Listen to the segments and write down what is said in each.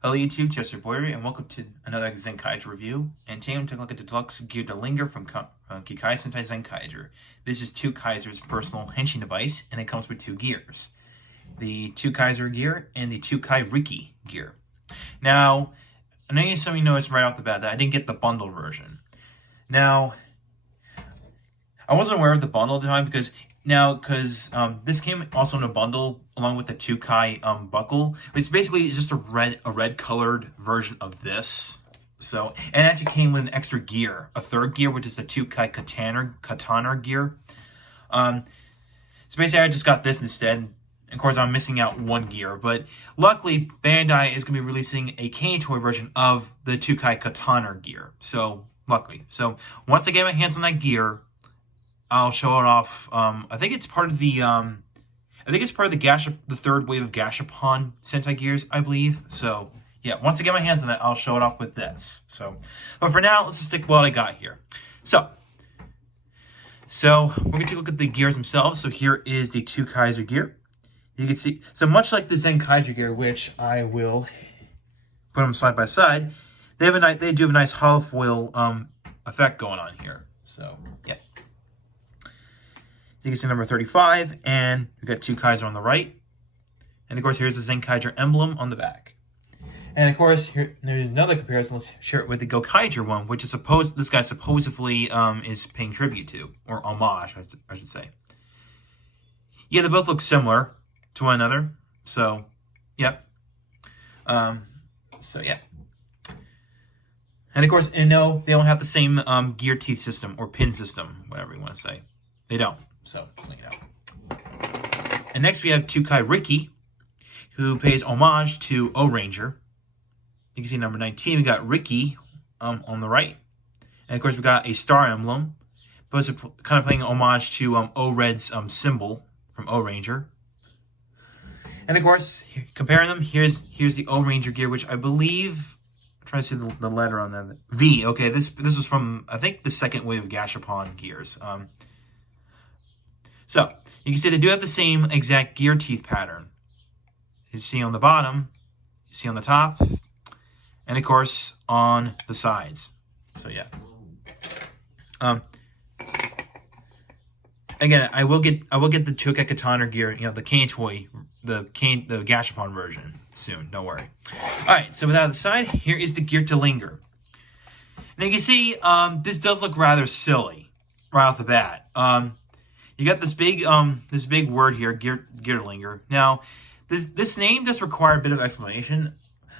Hello YouTube, Chester Boyer, and welcome to another Zenkaiger review. And today I'm taking a look at the deluxe Geardalinger from Kikai Sentai Zenkaiger. This is 2 Kaiser's personal henshin device, and it comes with 2 gears. The 2 Kaiser gear and the 2 Kai Riki gear. Now, I know some of you noticed right off the bat that I didn't get the bundle version. Now, I wasn't aware of the bundle at the time because this came also in a bundle along with the 2 Kai buckle. It's basically just a red colored version of this. So, and it actually came with an extra gear, a 3rd gear, which is the 2 Kai katana gear. So basically I just got this instead. Of course, I'm missing out 1 gear, but luckily Bandai is going to be releasing a Cane Toy version of the 2 Kai katana gear. So, luckily. So, once I get my hands on that gear, I'll show it off. I think it's part of the the 3rd wave of Gashapon Sentai gears, I believe. So yeah, once I get my hands on it, I'll show it off with this. So, but for now, let's just stick with what I got here. So we're going to take a look at the gears themselves. So here is the 2 Kaiser gear. You can see, so much like the Zenkaiger gear, which I will put them side by side, they do have a nice hollow foil effect going on here. So yeah. You can see number 35, and we've got 2 Kaiser on the right. And of course, here's the Zenkaiger emblem on the back. And of course, here's another comparison. Let's share it with the Gokaiger one, which is this guy supposedly is paying tribute to, or homage, I should say. Yeah, they both look similar to one another. So, yep. So yeah. And of course, and no, they don't have the same gear teeth system or pin system, whatever you want to say. They don't. So, you know. And next we have 2 Kai Riki, who pays homage to O-Ranger. You can see number 19, we got Riki on the right. And of course we got a star emblem, but it's kind of playing homage to O-Red's symbol from O-Ranger. And of course, comparing them, here's the O-Ranger gear, which I believe, I'm trying to see the letter on that. V, okay, this was from, I think, the 2nd wave of Gashapon gears. So, you can see they do have the same exact gear teeth pattern. You see on the bottom, you see on the top, and of course, on the sides. So, yeah. Again, I will get the 2 Kai katana gear, you know, the Cane Toy, the Gashapon version soon, don't worry. Alright, so without the side, here is the Geardalinger. Now you can see, this does look rather silly, right off the bat. You got this big word here, Geardalinger. Now, this name does require a bit of explanation,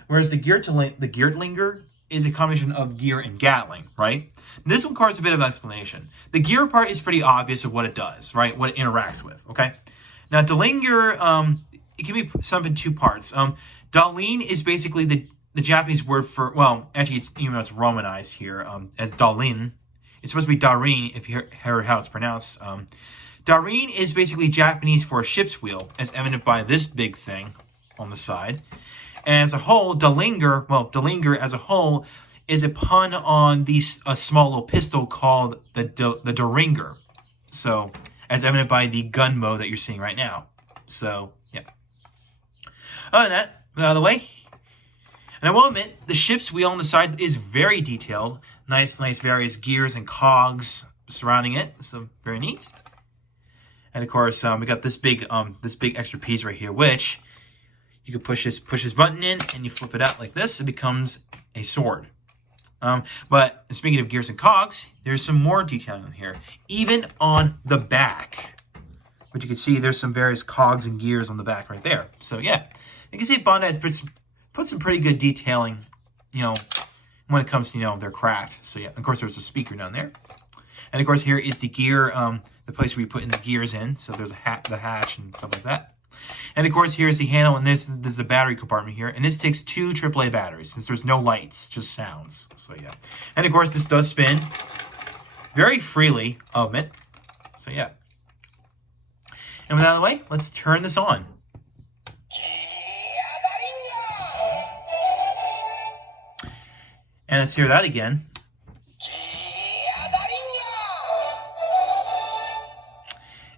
whereas the Geardalinger is a combination of gear and Gatling, right? This requires a bit of explanation. The gear part is pretty obvious of what it does, right? What it interacts with, okay? Now, Dalinger, it can be summed in 2 parts. Dalin is basically the Japanese word for, well, actually, even though it's romanized here as Dalin. It's supposed to be Darin, if you hear how it's pronounced. Darin is basically Japanese for a ship's wheel, as evident by this big thing on the side. And as a whole, Dalinger as a whole is a pun on a small little pistol called the Daringer. So, as evident by the gun mode that you're seeing right now. So, yeah. Other than that, out of the way. And I will admit, the ship's wheel on the side is very detailed. Nice various gears and cogs surrounding it. So, very neat. And of course, we got this big extra piece right here, which you can push this button in, and you flip it out like this. It becomes a sword. But speaking of gears and cogs, there's some more detailing in here, even on the back. Which you can see, there's some various cogs and gears on the back right there. So yeah, you can see Bandai has put some pretty good detailing, you know, when it comes to, you know, their craft. So yeah, of course there's a speaker down there, and of course here is the gear. The place where you put in the gears in. So there's the hatch and stuff like that. And of course, here's the handle, and this is the battery compartment here. And this takes 2 AAA batteries, since there's no lights, just sounds. So yeah. And of course, this does spin very freely, I'll admit. So yeah. And with that out of the way, let's turn this on. And let's hear that again.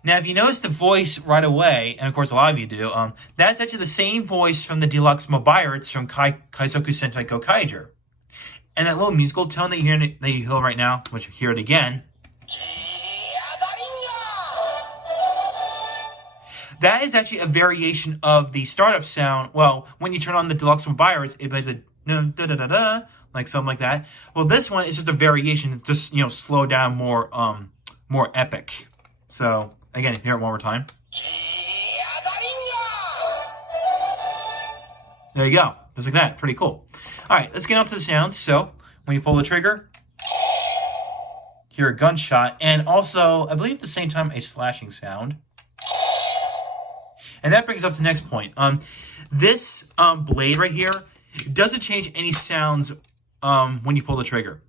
Now, if you notice the voice right away, and of course a lot of you do, that's actually the same voice from the deluxe Mobiarts from Kaizoku Sentai Zenkaiger. And that little musical tone that you hear right now, which you hear it again, that is actually a variation of the startup sound. Well, when you turn on the deluxe Mobiarts, it plays a da-da-da-da, like something like that. Well, this one is just a variation, just, slow down, more epic. So, again, hear it one more time. There you go. Just like that. Pretty cool. All right, let's get on to the sounds. So, when you pull the trigger, hear a gunshot, and also, I believe at the same time, a slashing sound. And that brings us up to the next point. This blade right here doesn't change any sounds when you pull the trigger.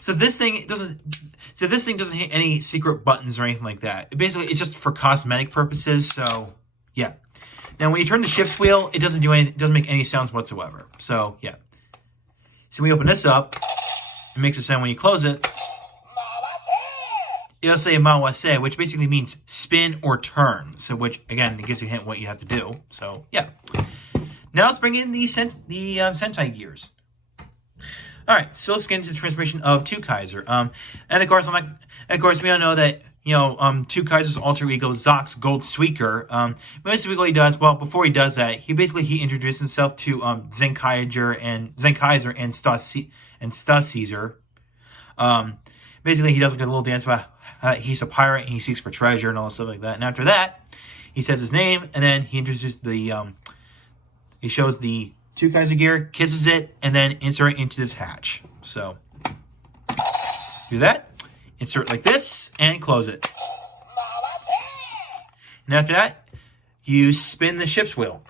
So this thing doesn't hit any secret buttons or anything like that. Basically, it's just for cosmetic purposes. So yeah. Now when you turn the shift wheel, it doesn't do anything. It doesn't make any sounds whatsoever. So yeah. So when you open this up, it makes a sound. When you close it, it'll say "mawase," which basically means spin or turn. So which again, it gives you a hint what you have to do. So yeah. Now let's bring in the Sentai gears. All right, so let's get into the transformation of Two Kaiser. And of course, we all know that Two Kaiser's alter ego Zox Gold Sweeker. Basically, what he does, well, before he does that, he introduces himself to Zenkaiger and Stas-Caesar. Basically, he does like a little dance about he's a pirate and he seeks for treasure and all stuff like that. And after that, he says his name, and then he introduces he shows the Two Kaiser gear, kisses it, and then insert it into this hatch. So, do that, insert like this, and close it. And after that, you spin the ship's wheel.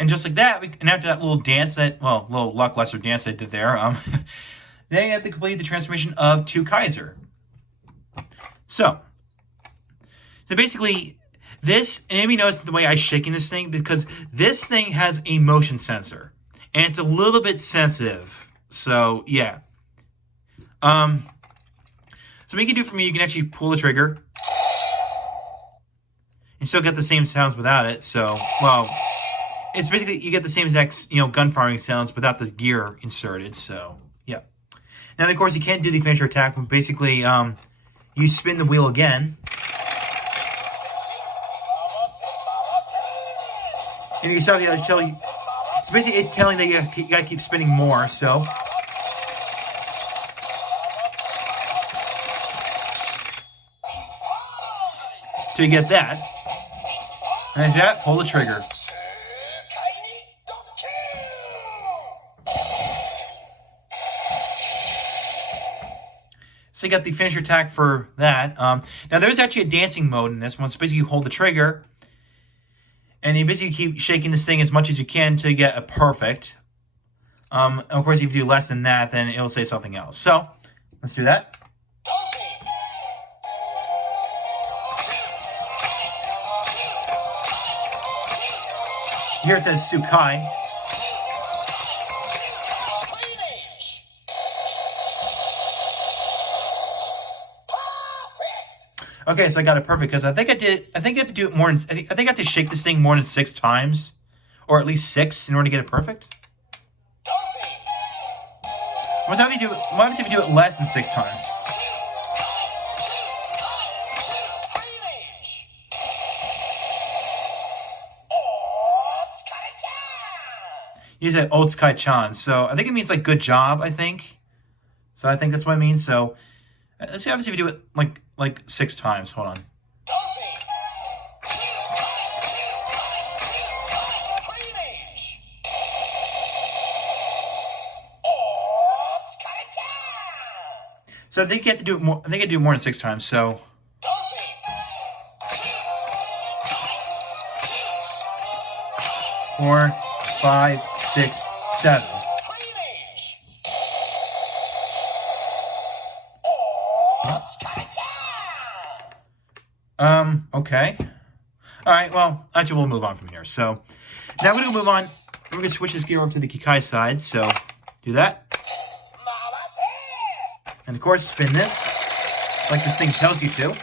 And just like that, and after that little dance little lackluster dance I did there, then you have to complete the transformation of Two Kaiser. So basically, this, and maybe notice the way I'm shaking this thing, because this thing has a motion sensor, and it's a little bit sensitive. So yeah. So what you can do for me, you can actually pull the trigger, and still get the same sounds without it. So, well, it's basically, you get the same exact, gun firing sounds without the gear inserted. So, yeah. Now, of course, you can't do the finisher attack, but basically, you spin the wheel again. And you saw the other show. So basically, it's telling that you gotta keep spinning more. So, till you get that, and after that, pull the trigger. So you got the finisher attack for that. Now there's actually a dancing mode in this one. So basically you hold the trigger, and you basically keep shaking this thing as much as you can to get a perfect. Of course, if you do less than that, then it'll say something else. So let's do that. Here it says Sukai. Okay, so I got it perfect, because I think you have to do it more than, I think I have to shake this thing more than 6 times, or at least 6 in order to get it perfect. What happens if you do it less than 6 times? You said Otsukai-chan, so I think it means like good job, I think. So I think that's what it means. So let's see if you do it like 6 times. Hold on. So I think you have to do it more. I think I do more than 6 times. So 4, 5, 6, 7. Okay. Alright, well, actually we'll move on from here. So, now we're going to move on. We're going to switch this gear over to the Kikai side. So, do that. And of course, spin this, like this thing tells you to.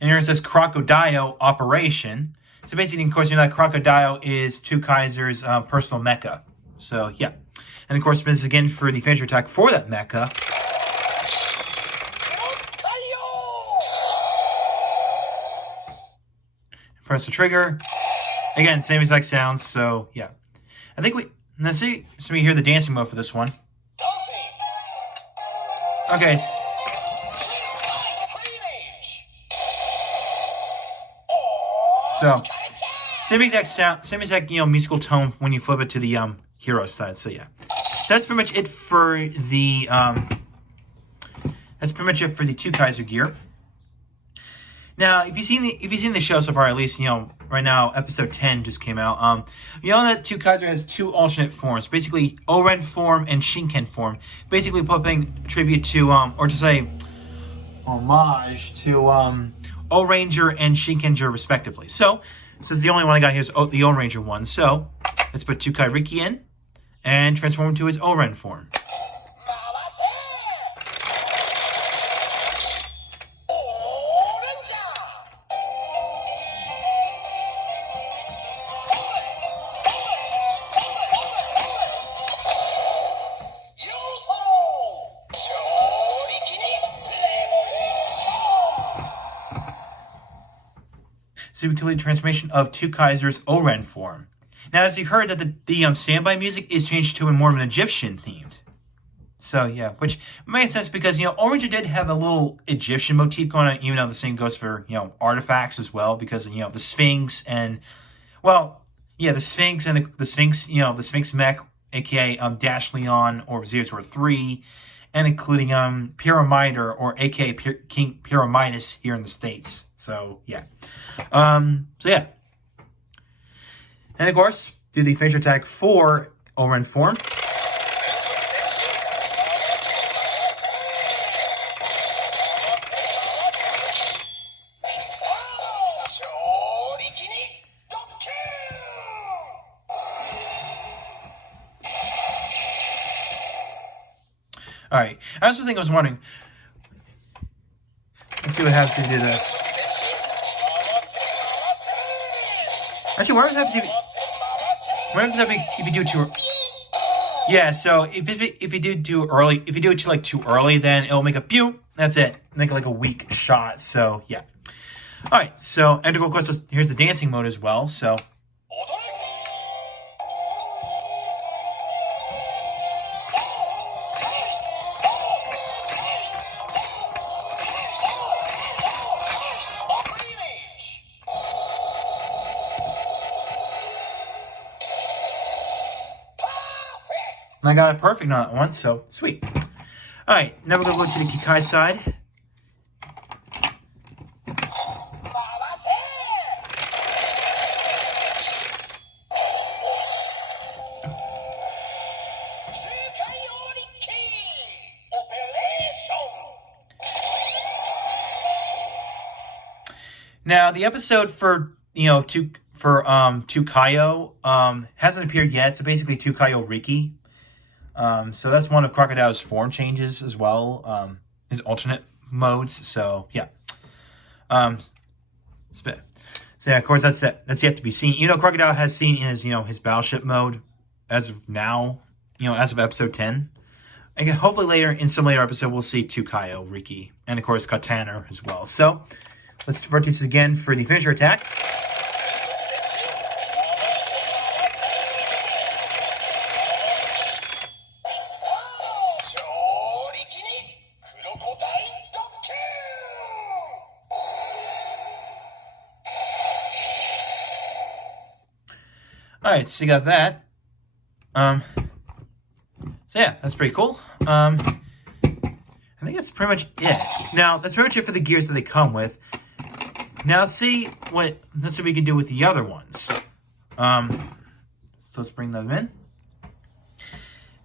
And here it says Crocodile Operation. So basically, of course, you know that Crocodile is Two Kaiser's personal mecha. So, yeah. And of course, this is again for the finisher attack for that mecha. Press the trigger. Again, same exact sounds, so yeah. I think let's see, so we hear the dancing mode for this one. Okay. So, same exact sound, same exact, musical tone when you flip it to the, hero side, so yeah. So that's pretty much it for the, Two Kaiser gear. Now, if you've seen the show so far, at least, right now, episode 10 just came out. You know that Two Kaiser has two alternate forms, basically Oren form and Shinken form. Basically paying tribute to, or to say, homage to, O-Ranger and Shinkenger respectively. So, since the only one I got here is the O-Ranger one, so let's put Tukai Riki in and transform him to his Oren form. So we complete the transformation of Two Kaiser's Oren form. Now, as you've heard, that the standby music is changed to a more of an Egyptian themed. So yeah, which makes sense because Oranger did have a little Egyptian motif going on, even though the same goes for artifacts as well, because the Sphinx and the Sphinx and the Sphinx mech, aka Dash Leon or Zero 3, and including Pyramiter or aka King Pyramidas here in the States. So yeah. And of course, do the finisher attack for Oren form. Alright, I was wondering, let's see what happens if you do this. Actually, what happens if you do it too? Yeah, so if you do it too early, if you do it too early, then it'll make a pew. That's it. Make it like a weak shot. So yeah. All right. So and of course, here's the dancing mode as well. So. And I got it perfect on that one, so sweet. Alright, now we're going to go to the Kikai side. Now, the episode for, Tukayo hasn't appeared yet, so basically Tukayo Riki. So that's one of Crocodile's form changes as well, his alternate modes, so yeah. So yeah, of course, that's yet to be seen. Crocodile has seen his battleship mode as of now, as of episode 10. And hopefully in some later episode, we'll see Tukayo Riki, and of course, Katana as well. So, let's divert this again for the finisher attack. Alright, so you got that. So yeah, that's pretty cool. I think that's pretty much it. Now, that's pretty much it for the gears that they come with. Now let's see what we can do with the other ones. So let's bring them in.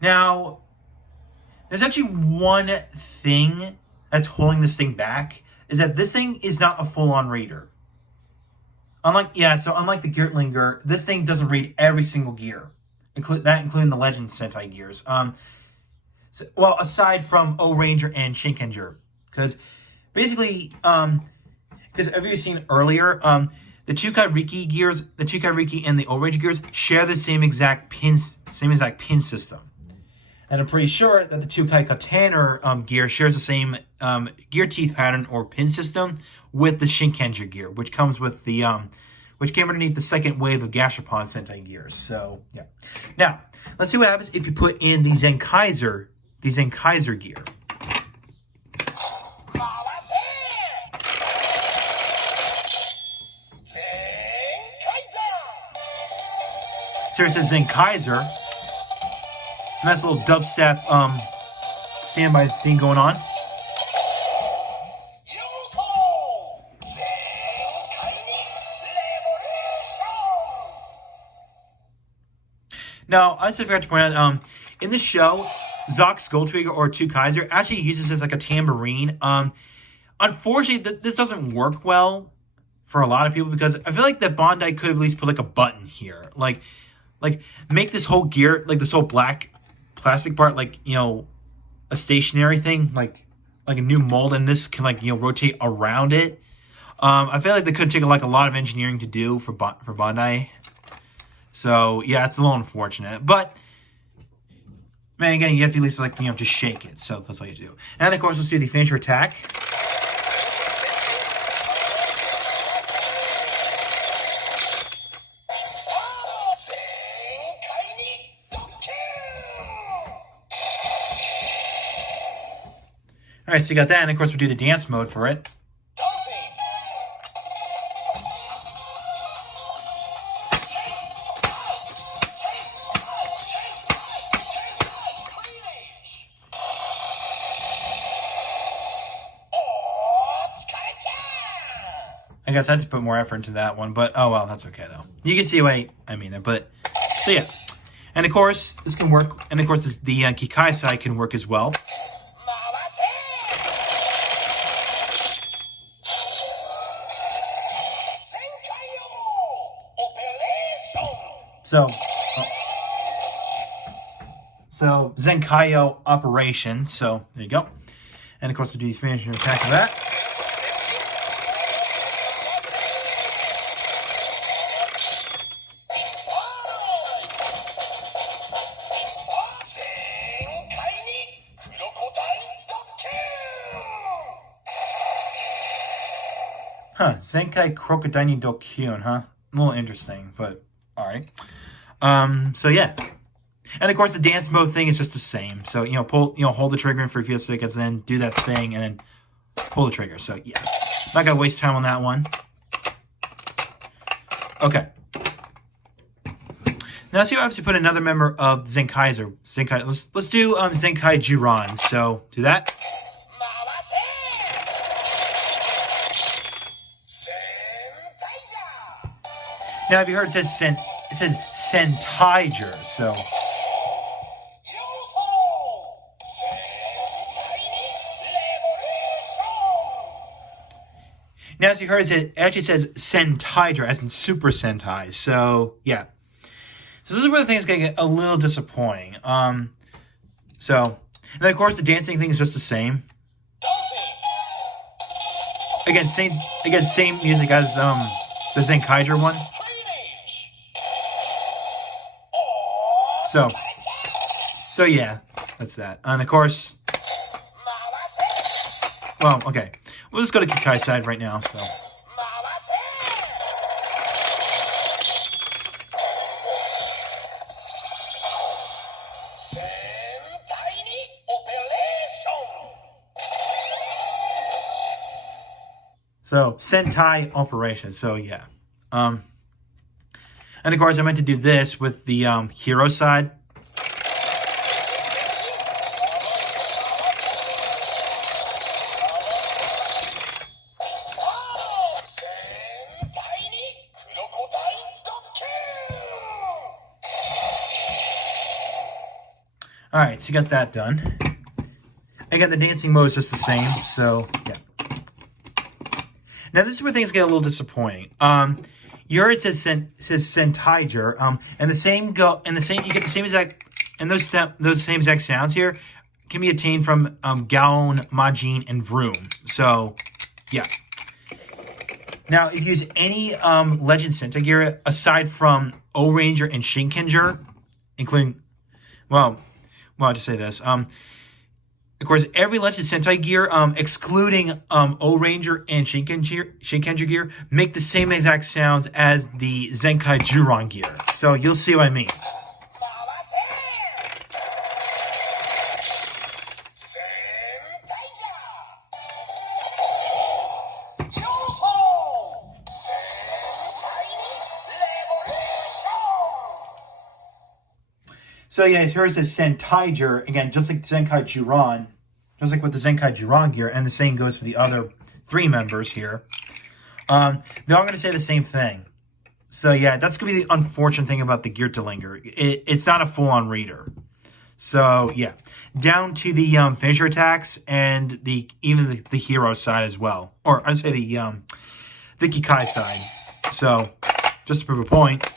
Now, there's actually one thing that's holding this thing back, is that this thing is not a full-on reader. Unlike the Geardalinger, this thing doesn't read every single gear, including the Legend Sentai gears. Well, aside from O-Ranger and Shinkenger, because basically, because have you seen earlier, the Kikai gears, the Kikai and the O-Ranger gears share the same exact pin system. And I'm pretty sure that the Kikai Katana gear shares the same gear teeth pattern or pin system with the Shinkenger gear, which comes with the which came underneath the second wave of Gashapon Sentai gears. So yeah. Now let's see what happens if you put in the Zenkaiger gear. So it says Zenkaiger, and that's a little dubstep standby thing going on. Now, I also forgot to point out, in this show, Zox Goldtrigger or Kikai actually uses this like a tambourine. Unfortunately, this doesn't work well for a lot of people, because I feel like that Bandai could have at least put like a button here, like make this whole gear, like this whole black plastic part, like, you know, a stationary thing, like a new mold, and this can, like, you know, rotate around it. I feel like they could take like a lot of engineering to do for Bandai. So yeah, it's a little unfortunate, but man, again, you have to at least, like, you know, just shake it. So that's all you do. And of course, let's do the finisher attack. All right, so you got that, and of course, we'll do the dance mode for it. I guess I had to put more effort into that one, but oh well, that's okay though. You can see why I mean it, but so yeah. And of course, this can work, and of course, the Kikai side can work as well. So Zenkaiger operation. So there you go. And of course, we'll do the finishing attack of that. Huh, Zenkai Crocodile Dokyun, huh? A little interesting, but alright. So yeah. And of course the dance mode thing is just the same. So, you know, hold the trigger for a few seconds, and then do that thing, and then pull the trigger. So yeah. Not gonna waste time on that one. Okay. Now let's see, obviously put another member of Zenkaiger. Let's do Zenkai Jiran. So do that. Now, have you heard it says Sentaiger, so. Now, as you heard, it actually says Sentaiger, as in Super Sentai. So, yeah. So this is where the things get a little disappointing. And then of course the dancing thing is just the same. Again, same music as the Zenkaiger one. So yeah, that's that. And of course, well, okay. We'll just go to Kikai side right now, so. So, Sentai operation, so yeah. And of course, I meant to do this with the hero side. Alright, so you got that done. Again, the dancing mode is just the same, so yeah. Now this is where things get a little disappointing. You heard it says Zenkaiger, and the same you get the same exact, and those same exact sounds here can be obtained from Gaon, Majin, and Vroom. So yeah. Now, if you use any Legend Sentai gear aside from O-Ranger and Shinkenger, including, well, I'll just say this. Of course, every Legend Sentai gear, excluding O-Ranger and Shinkenger gear, make the same exact sounds as the Zenkaiger gear. So you'll see what I mean. So yeah, here it says Zenkaiger, again, just like Zenkaiger, just like with the Zenkaiger gear, and the same goes for the other 3 members here. They're all going to say the same thing. So yeah, that's going to be the unfortunate thing about the Geardalinger. It's not a full-on reader. So yeah, down to the finisher attacks and even the hero side as well. Or I'd say the Kikai side. So, just to prove a point.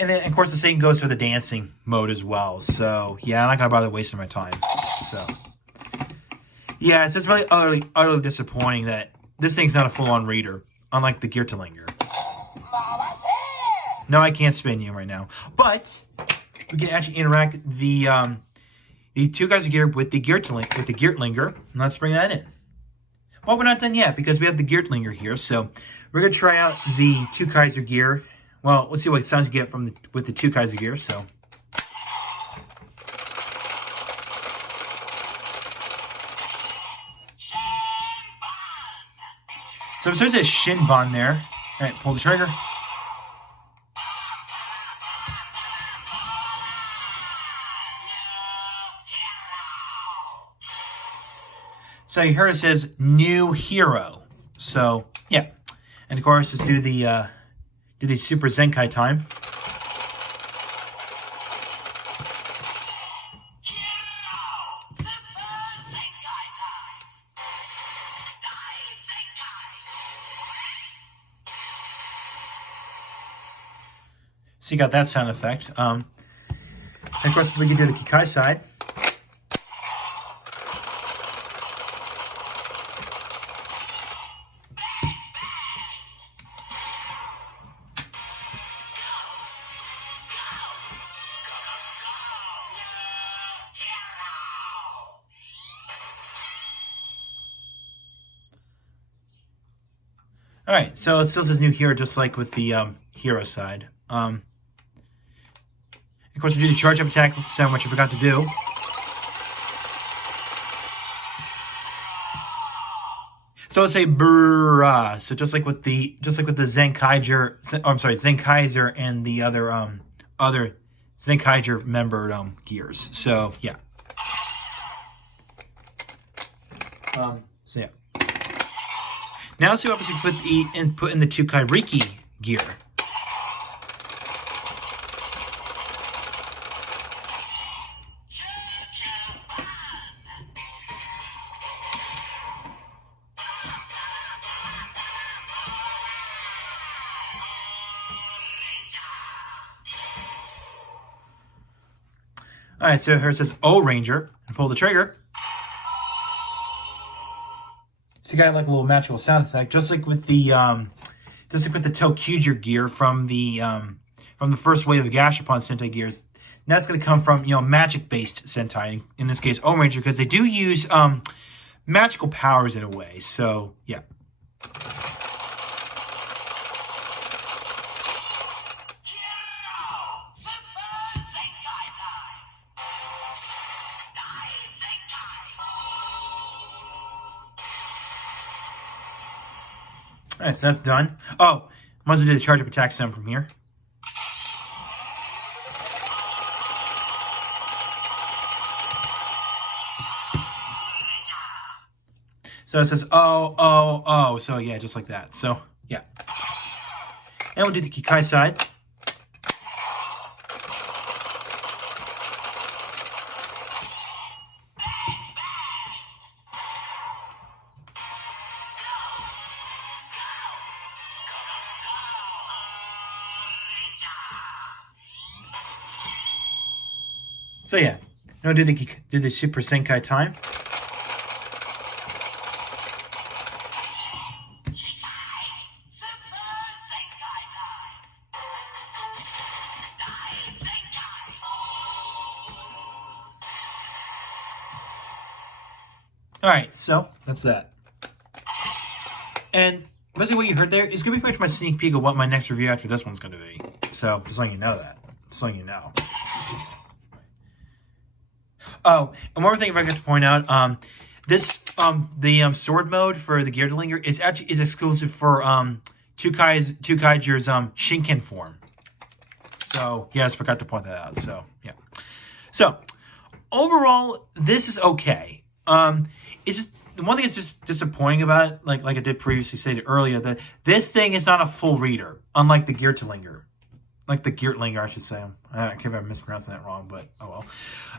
And then, of course, the same goes for the dancing mode as well. So, yeah, I'm not going to bother wasting my time. So, yeah, it's just really utterly disappointing that this thing's not a full-on reader, unlike the Geardalinger. No, I can't spin you right now. But we can actually interact these 2 guys are geared with the Geardalinger. Let's bring that in. Well, we're not done yet because we have the Geardalinger here. So, we're going to try out the 2 Kaiser gear. Well, let's see what sounds you get with the 2 Kaiser gear. So it says a Shinban there. All right, pull the trigger. So you heard it says new hero. So yeah, and of course let's do the Super Zenkai time. So you got that sound effect. And of course we can do the Kikai side. All right, so it still says new hero, just like with the hero side. Of course, we do the charge up attack sound, which I forgot to do. So let's say brrrah. So just like with the Zenkaiger, Zenkaiser and the other Zenkaiger membered gears. So yeah. So yeah. Now let's see what happens if we put in the 2 Kairiki gear. Alright, so here it says O-Ranger, and pull the trigger. So you got like a little magical sound effect, just like with the Tokuger gear from the first wave of Gashapon Sentai gears. And that's going to come from magic-based Sentai, in this case O-Ranger, because they do use magical powers in a way. So yeah. Alright, so that's done. Oh, might as well do the charge up attack sound from here. So it says, oh, oh, oh. So yeah, just like that. So yeah. And we'll do the Kikai side. So yeah, now do the Super Senkai time. All right, so that's that. And basically what you heard there is going to be pretty much my sneak peek of what my next review after this one's going to be. So just letting you know that. Just letting you know. Oh, and one more thing if I forgot to point out, the sword mode for the Geardalinger is exclusive for Tukaiger's Shinken form. So yes, forgot to point that out. So yeah. So overall, this is okay. It's just the one thing that's just disappointing about it, like I did previously stated earlier, that this thing is not a full reader, unlike the Geardalinger. Like the Geardalinger, I should say. I can't remember mispronouncing that wrong, but oh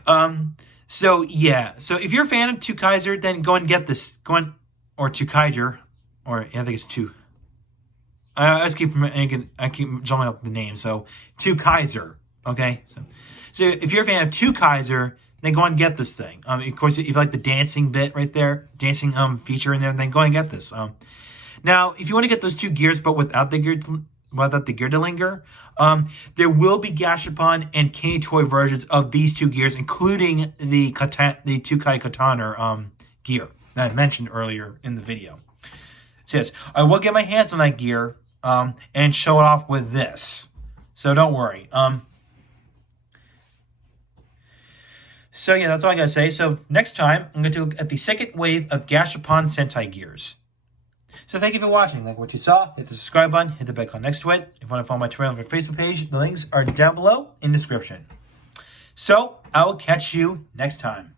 well. So yeah. So if you're a fan of Tukaiger, then go and get this. Or Tukaiger, or yeah, I think it's two. I keep jumping up the name. So Tukaiger, okay. So if you're a fan of Tukaiger, then go and get this thing. Of course, if you like the dancing bit right there, dancing feature in there, then go and get this. Now, if you want to get those two gears, but without the Geardalinger, there will be Gashapon and Cane Toy versions of these two gears, including the Tukai Katana gear that I mentioned earlier in the video. So yes, I will get my hands on that gear and show it off with this. So don't worry. So yeah, that's all I gotta say. So next time, I'm going to look at the second wave of Gashapon Sentai gears. So thank you for watching. Like what you saw, hit the subscribe button, hit the bell icon next to it. If you want to follow my Twitter and Facebook page, the links are down below in the description. So I will catch you next time.